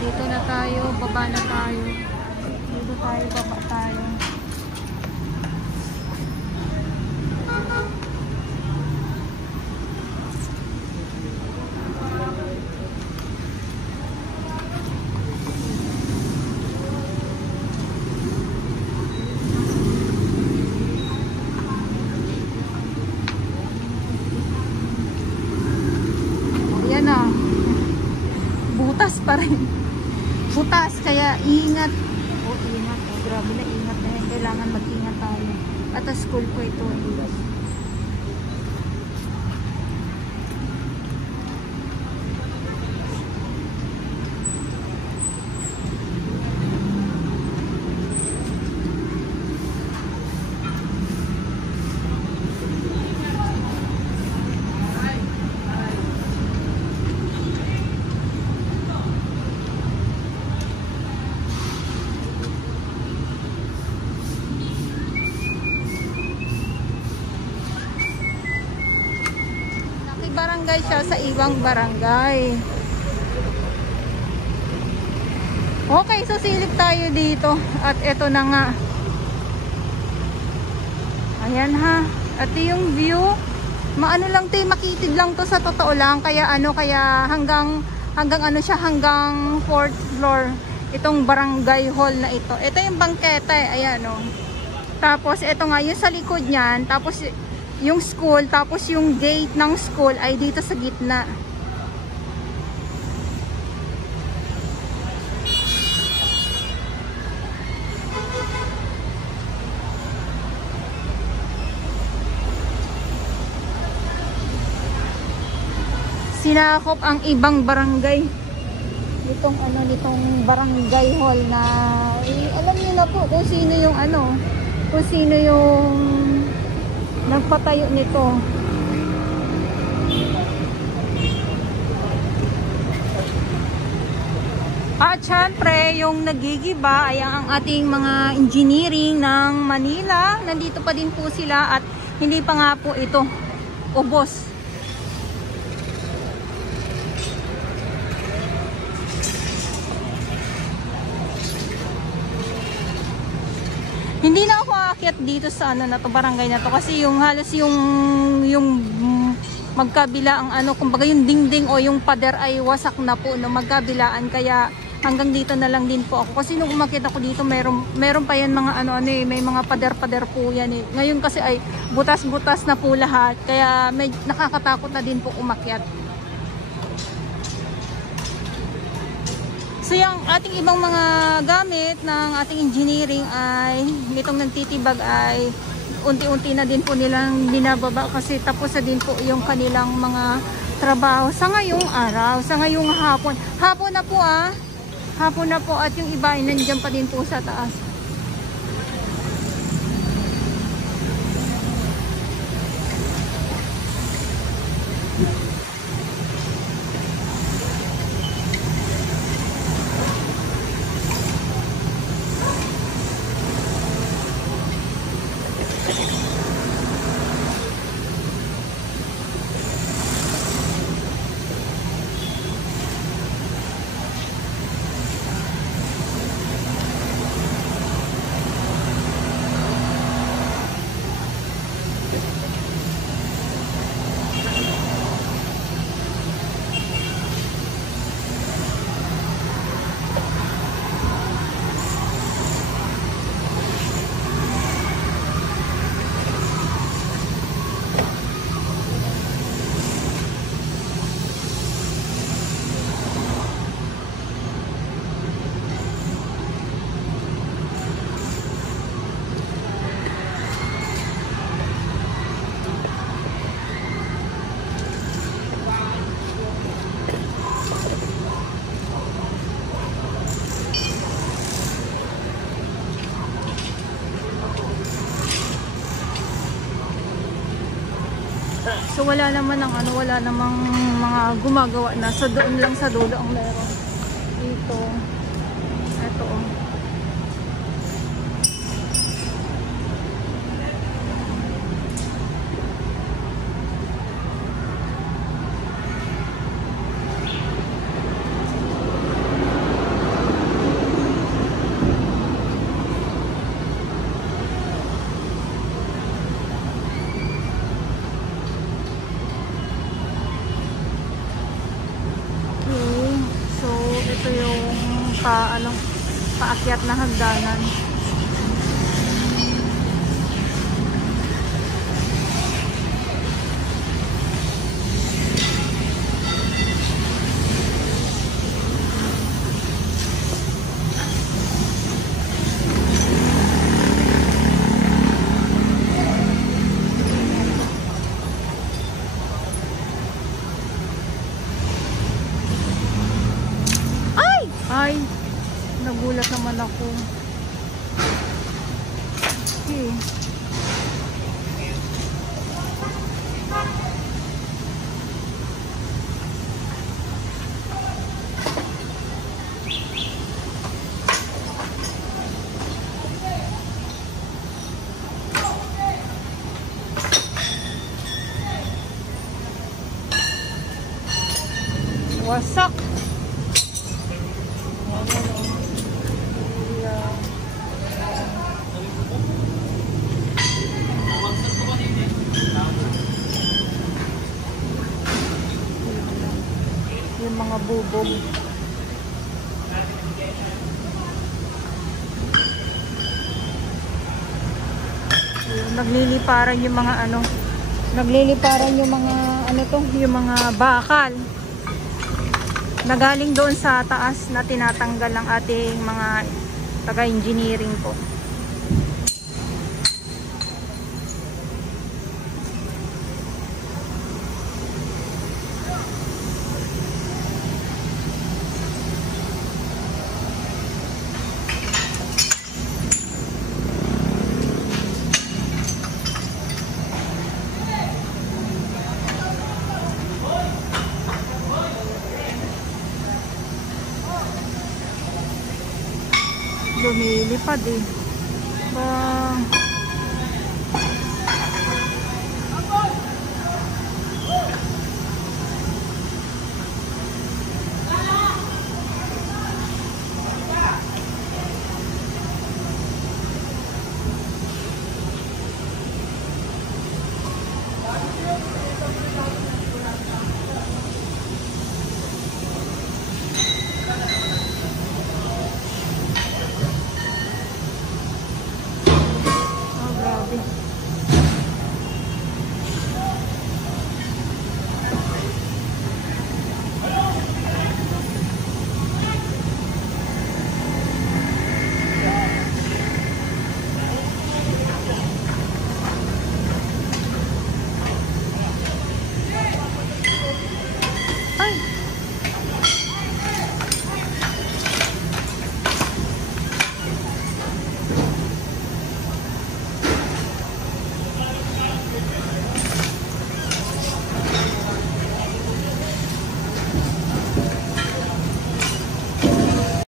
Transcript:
Dito na tayo, baba na tayo. Dito tayo, baba tayo. Ayan na. Butas pa rin. Butas, kaya ingat. Oh, ingat. Oh, grabe na ingat na yan. Kailangan mag-ingat tayo. At sa school ko ito. Barangay siya sa ibang barangay. Okay, so silip tayo dito. At eto na nga. Ayan ha. At yung view. Maano lang to, makitid lang to sa totoo lang. Kaya ano, kaya hanggang ano siya, hanggang 4th floor. Itong barangay hall na ito. Ito yung bangketa eh. Ayan o. Tapos ito nga, yung sa likod niyan. Tapos yung school, tapos yung gate ng school ay dito sa gitna. Sinakop ang ibang barangay. Nitong ano, nitong barangay hall na alam niyo na po kung sino yung ano, kung sino yung nagpatayo nito. At syempre, yung nagigiba ay ang ating mga engineering ng Manila. Nandito pa din po sila at hindi pa nga po ito ubos. Hindi na ako aakyat dito sa ano na to, barangay na to, kasi yung halos yung magkabila ang ano, kumbaga yung dingding o yung pader ay wasak na po no, magkabilaan, kaya hanggang dito na lang din po ako. Kasi nung umakyat ako dito, meron pa yan mga ano eh, may mga pader po yan eh. Ngayon kasi ay butas-butas na po lahat, kaya may nakakatakot na din po umakyat. So yung ating ibang mga gamit ng ating engineering ay nitong nagtitibag ay unti-unti na din po nilang binababa kasi tapos na din po yung kanilang mga trabaho sa ngayong araw, sa ngayong hapon. Hapon na po hapon na po at yung iba ay nandiyan pa din po sa taas. So wala naman ang ano, wala namang mga gumagawa na. So doon lang sa dulo ang meron. Dito. Ito oh. Ito yung paakyat na hagdanan. Ay, nagulat naman ako. Okay. Wasak. Yung mga bubog. Nagliliparan yung mga ano. Nagliliparan yung mga ano to, yung mga bakal. Nagaling doon sa taas na tinatanggal ng ating mga taga-engineering po. Lumilipad eh. Ay!